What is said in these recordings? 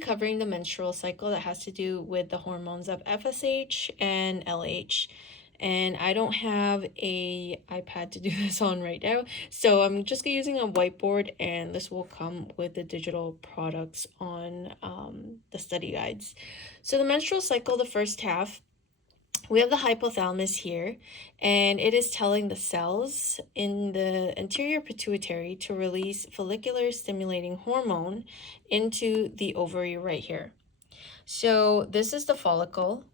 Covering the menstrual cycle that has to do with the hormones of FSH and LH. And I don't have a iPad to do this on right now, so I'm just using a whiteboard, and this will come with the digital products on the study guides. So the menstrual cycle, the first half, we have the hypothalamus here, and it is telling the cells in the anterior pituitary to release follicular stimulating hormone into the ovary right here. So this is the follicle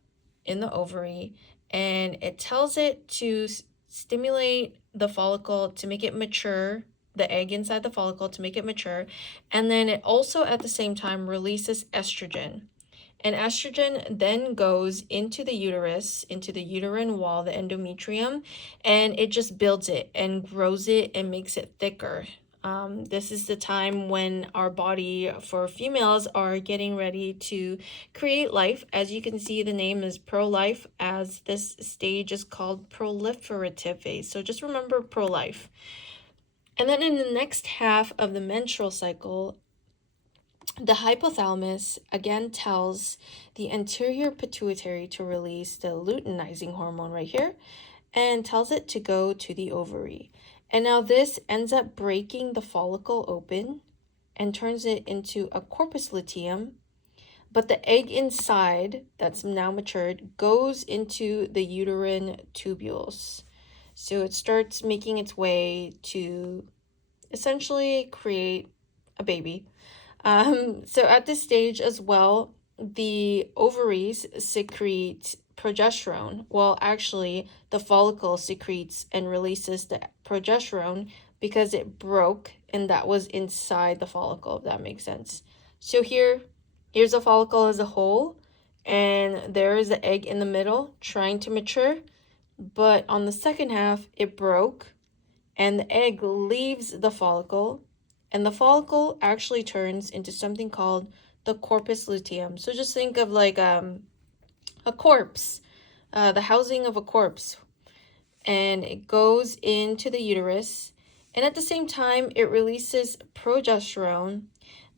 in the ovary, and it tells it to stimulate the follicle to make it mature, the egg inside the follicle to make it mature, and then it also at the same time releases estrogen. And estrogen then goes into the uterus, into the uterine wall, the endometrium, and it just builds it and grows it and makes it thicker. This is the time when our body for females are getting ready to create life. As you can see, the name is pro-life, as this stage is called proliferative phase. So just remember pro-life. And then in the next half of the menstrual cycle, the hypothalamus again tells the anterior pituitary to release the luteinizing hormone right here and tells it to go to the ovary. And now this ends up breaking the follicle open and turns it into a corpus luteum. But the egg inside, that's now matured, goes into the uterine tubules. So it starts making its way to essentially create a baby. So at this stage as well, the ovaries secrete progesterone. Well, actually, the follicle secretes and releases the progesterone because it broke and that was inside the follicle, if that makes sense. So here's a follicle as a whole, and there is the egg in the middle trying to mature. But on the second half, it broke and the egg leaves the follicle, and the follicle actually turns into something called the corpus luteum. So just think of like a corpse, the housing of a corpse, and it goes into the uterus, and at the same time it releases progesterone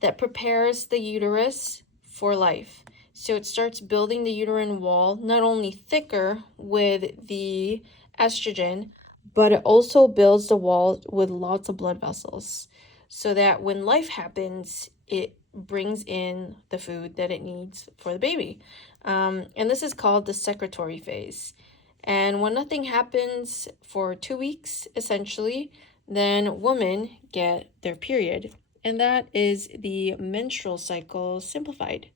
that prepares the uterus for life. So it starts building the uterine wall, not only thicker with the estrogen, but it also builds the wall with lots of blood vessels so that when life happens, it brings in the food that it needs for the baby. And this is called the secretory phase. And when nothing happens for 2 weeks, essentially, then women get their period. And that is the menstrual cycle simplified.